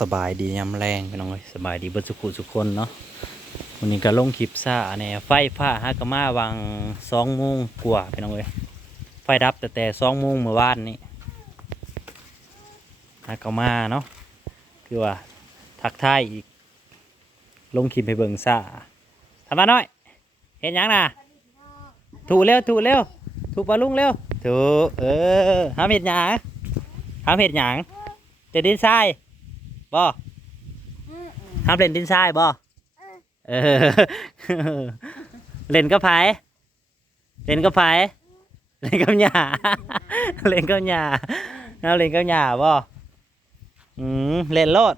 สบายดียามแรงพี่น้องเอ้ยสบายดีเบิดสุขุสุกคนเนาะวันนี้ก็ลงคลิปซ่าเนี่ยไฟฟ้าฮักกะมาวาง2 โมงกว่าพี่น้องเอ้ยไฟดับแต่2 โมงเมื่อวานนี้ฮักกะมาเนาะคือว่าทักทายอีกลงคลิปให้เบิ่งซ่าทำมาหน่อยเห็นยังน่ะถูเร็วถูเร็วถูปลาลุงเร็วถูห้ามเห็ดหยังห้ามเห็ดหยังเด็ดดินทรายบ่ห้ามเล่นดินทรายบ่เออ เล่นกับไผเล่นกับไผเล่นกับหญ้า เล่นกับหญ้าเอาเล่นกับหญ้าบ่เล่นโลด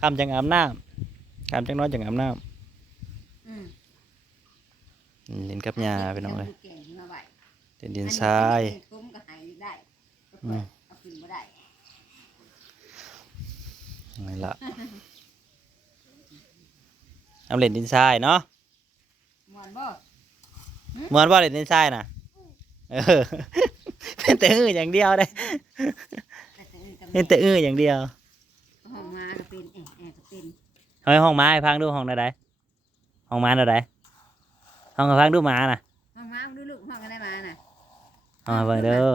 คำจังอาบน้ำคำจังน้อยจังอาบน้ำเล่นกับหญ้าไปน้องเลยเล่นดินทรายนี่ละเอาเล่นดินทรายเนาะมวนบ่เล่นดินทรายน่ะเป็นแต่อย่างเดียวเลยเป็นแต่อย่างเดียวห้องมาก็เป็นก็เป็นเฮ้ยห้องมาให้พังดูห้องไหนห้องมาไหนห้องพังดูมาน่ะห้องมาดูลูกห้องอะไรมาน่ะห้องมาเบิ่งเด้อ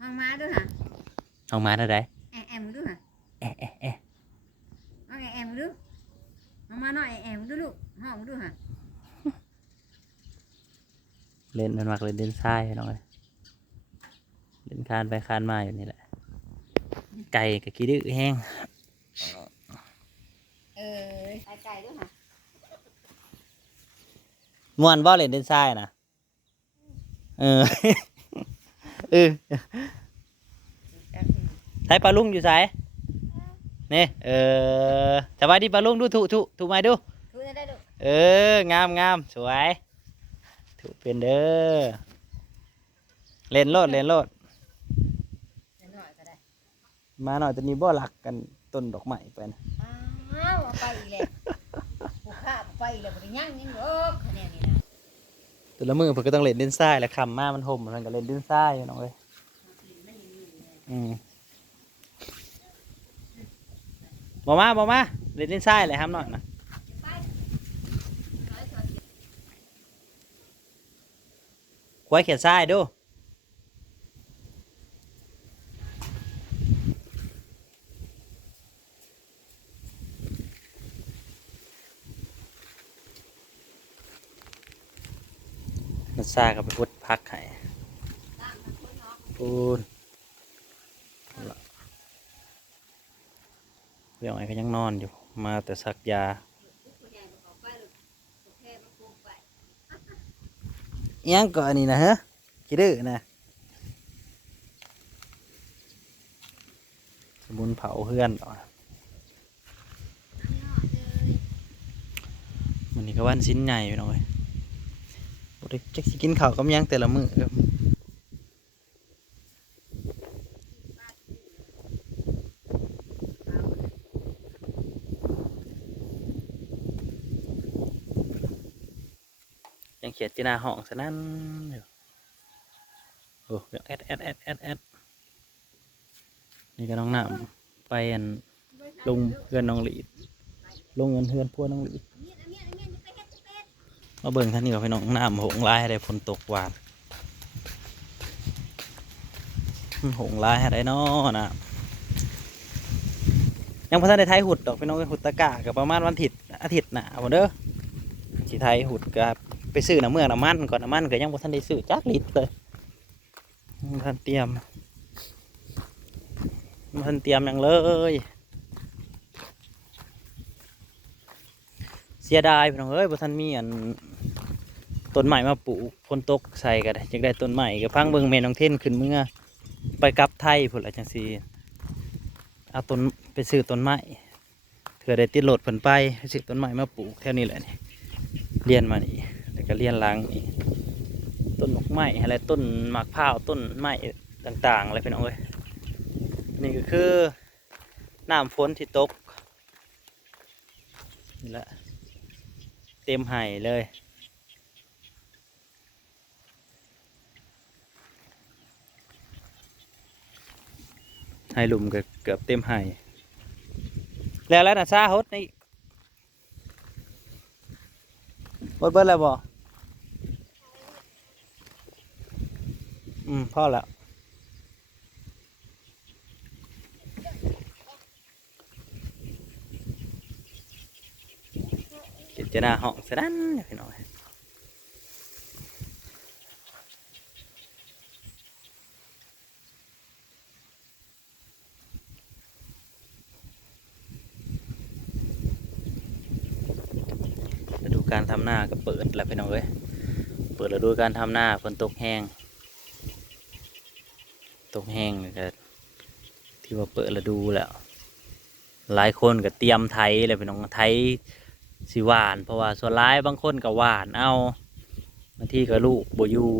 ห้องมาดูฮะห้องมาไหนมึงดูฮะห้องมึงดูห้องมาหน่อยมึงดูลูกห้องมึงดูฮะเล่นมันมักเล่นเล่นทรายน้องเลยเล่นคานไปคานมาอยู่นี่แหละไก่กับขี้ดื้อแห้งไก่ด้วยค่ะม่วนบ่เล่นเล่นทรายนะใช้ปลาลุงอยู่ไสนี่สบายดีปลาลุงดูถูไหมดูงามสวยถูเป็นเด้อเล่นโลดมาหน่อยตอนนี้บ่หลักกันต้นดอกไม้ไปนะไปอีกแล้วผู้ข้าไปอีกแล้วบ่ได้ย่างยังดอกคะแนนนี่นะแต่ละมือเพิ่นก็ต้องเล่นดินทรายแหละคำมามันห่มมันก็เล่นดินทรายน้องเอ้ยบ่มาเล่นดินทรายเลยครับหน่อยนะควายเขียนทรายดูมันซากับไปพุดพักให้พูนเรื่องอะไรก็ยังนอนอยู่มาแต่สักยายังก่อนนี่นะฮะคิดดื้อนะสมุนเผาเพื่อนมันนี่ก็วันสิ้นใหญ่ไปหน่อยบริจักสิกินข้าวกับยังแต่ละมื้อครับยังเขียนจีนาห้องซะนั่นอยู่โอ้ยแอดนี่ก็น้องน้ำไปอันลงเพื่อนน้องหลีดลงเงินเพื่อนพวกน้องหลีดมาเบิ่งท่านนี่กับพี่น้องน้ำหงลายให้ได้ฝนตกหวานหงลายให้ได้น้อนะยังพอท่านได้ไทยหุดดอกพี่น้องหุดตะกะกับประมาณวันอาทิตย์หน้าผมเด้อสีไทยหุดกับไปซื้อน้ำเมืองน้ำมันก่อนน้ำมันก็ยังพอท่านได้ซื้อจักลิตรเลยท่านเตรียมอย่างเลยเสียดายพี่น้องเอ้ยพอท่านมีอันต้นใหม่มาปลูกฝนตกใส่กันอยากได้ต้นใหม่กับพังเบิ่งเมนองเทนขึ้นเมื่อไปกลับไทยพุ่นละจังซีเอาต้นไปซื้อต้นไม้เถื่อได้ติดโหลดผลไปซื้อต้นไม้มาปลูกแถวนี้แหละนี่เรียนมานี่แล้วก็เรียนล้างนี่ต้นหมกไม้อะไรต้นหมากพร้าวต้นไม้ต่างๆอะไรพี่น้องเอ้ยนี่ก็คือน้ำฝนที่ตกนี่แหละเต็มไห่เลย ให้หลุมก็เกือบเต็มให้แล้วน่ะซาฮดนี่เบิดแล้วบ่พอแล้วเก็บจะหน้าห้องซะนั่นพี่น้อยฤดูการทำหน้าก็เปิดแล้วพี่น้องเอ้ยเปิดฤดูการทำหน้าฝนตกแห้งก็ที่ว่าเปิดฤดูแล้วหลายคนก็เตรียมไถเลยพี่น้องไถสิหวานเพราะว่าส่วนร้ายบางคนก็หวานเอาบางทีก็ลูกบ่อยู่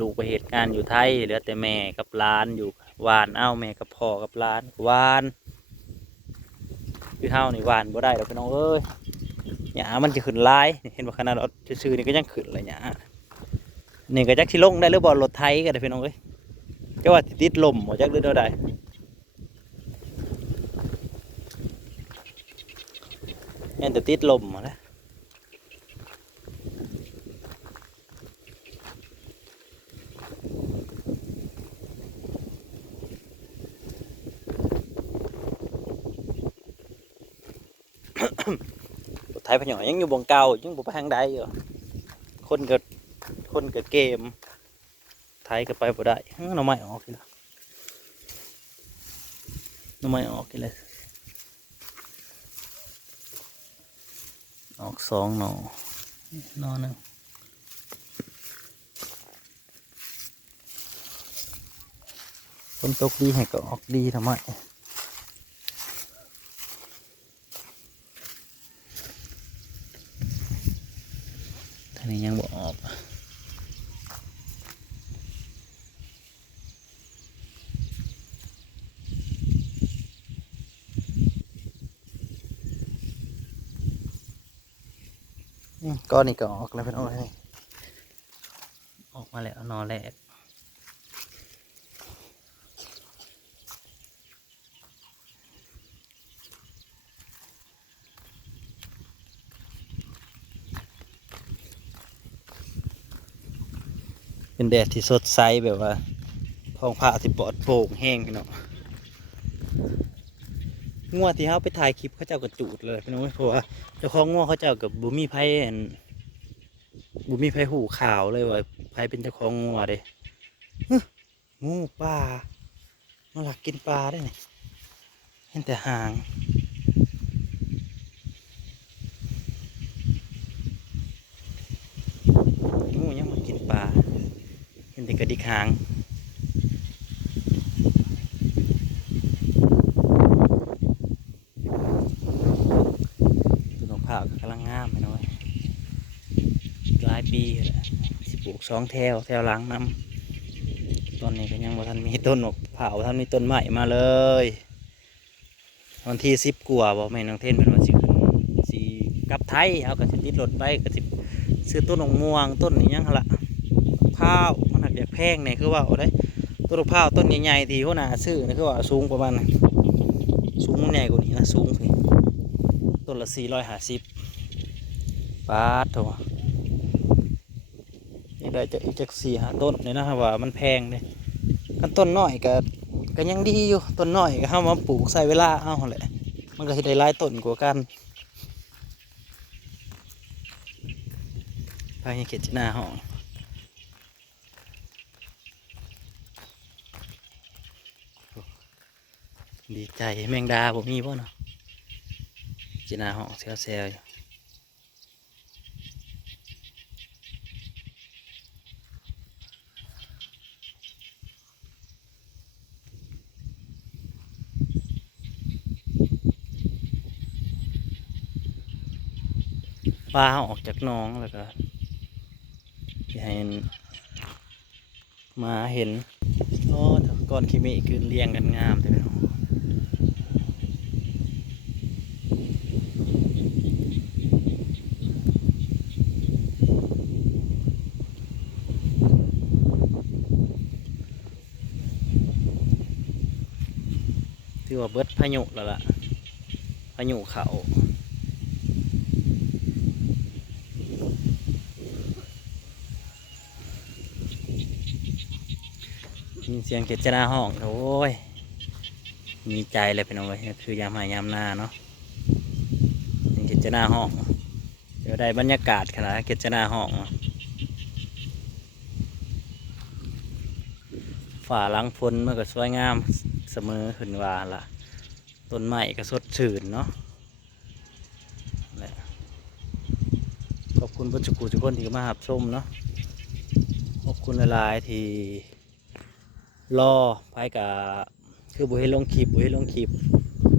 ลูกไปเหตุงานอยู่ไทยเหลือแต่แม่กับหลานอยู่หวานเอาแม่กับพ่อกับหลานหวานคือเฮานี่หวานบ่ได้ดอกพี่น้องเอ้ยหญ้ามันจะขึ้นหลายเห็นว่าขนาดรถซื่อๆนี่ก็ยังขึ้นเลยหญ้านี่ก็จักสิลงได้หรือบ่รถไถก็ได้พี่น้องเอ้ยก็ว่าสิติดลมบ่จักหรือเท่าใดแม่นแต่ติดลมหมดแล้วรถไถพะหยอยังอยู่บงเก่ายังบ่ไปทางใดอยู่คนเกิดเกมไถก็ไปบ่ได้หน่อไม้ออกอีกแล้วหน่อไม้ออกอีกเลยออก2 หน่อหน่อหนึงฝนตกดีให้ก็ออกดีทำไมท่านี้ยังบ่ออกก้อนนี้ก็ออกแล้วเป็นอะไรออกมาแล้วหนอแรกเป็นแดดที่สดใสแบบว่าท้องฟ้าที่ปลอดโปร่งแห้งพี่น้องงัวที่เขาไปถ่ายคลิปเขาเจ้ากระจูดเลยพี่น้องเพราะว่าเจ้าของงัวเขาเจ้ากับบุมีไผ่บุมีไผ่หูขาวเลยว่าไผ่เป็นเจ้าของงัวเด้งูป่ามาหลักกินปลาได้ไงเห็นแต่หางงูยังมากินปลาเห็นแต่กระดิกหางต้นมะพร้าวกำลังงามพี่น้อยหลายปีแล้วสิปลูก2 แถวหลังน้ำตอนนี้ก็ยังบ่ทันมีต้นมะพร้าวทันมีต้นใหม่มาเลยวันที่10 กว่าบอกแม่น้องเทนเป็นวันสิกลับไทยเอากระสิติดรถไปกระสิซื้อต้นมะม่วงต้นนี้ยังละพร้าวมันหักอยากแพงเนี่ยคือว่าเอาได้ต้นมะพร้าวต้นใหญ่ๆที่หัวหน้าซื้อนี่คือว่าสูงประมาณสูงใหญ่กว่านี้นะสูงนี่ต้นละ450บาทโถนี่ได้จะอีกจาก4-5 ต้นเนี่ยนะว่ามันแพงเลยกันต้นน้อยก็ยังดีอยู่ต้นน้อยก็เข้ามาปลูกใส่เวลาเอาแหละมันก็จะได้หลายต้นกว่ากันภายในเขตหน้าห้องดีใจแมงดาผมมีป่ะเนาะจีน่าห้องเซลอยู่ปลาออกจากหน้องแล้วก็ให้มาเห็นโอ้ก้อนคิมิคือเรียงกันงามแต่ไม่รู้ ถือว่าเบิดพายุแล้วล่ะพายุเขามีเสียงเกจนาห้องโอ้ยมีใจเลยเป็นเอาไว้คือยามหายามหน้าเนาะเสียงเกจนาห้องเดี๋ยวได้บรรยากาศขนาดเกจนาห้องฝ่าหลังฝนมันก็สวยงามเสมอขึ้นว่าล่ะต้นไม้ก็สดชื่นเนาะขอบคุณผู้จุกูทุกคนที่มาหับชมเนาะขอบคุณหลายๆที่รอไปกับคือบุให้ลงคลิป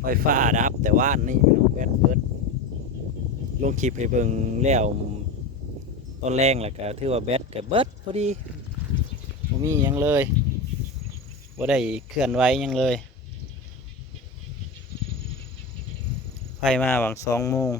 ไฟฟ้าดับแต่ว่านี่ไม่ต้องแบตเบิดลงคลิปให้เบิ่งแล้วตอนแรงแล้วก็ถือว่าแบตกับเบิดพอดีบ่มีหยังเลยบ่ได้เคลื่อนไหวหยังเลยไฟมาหวัง2 โมง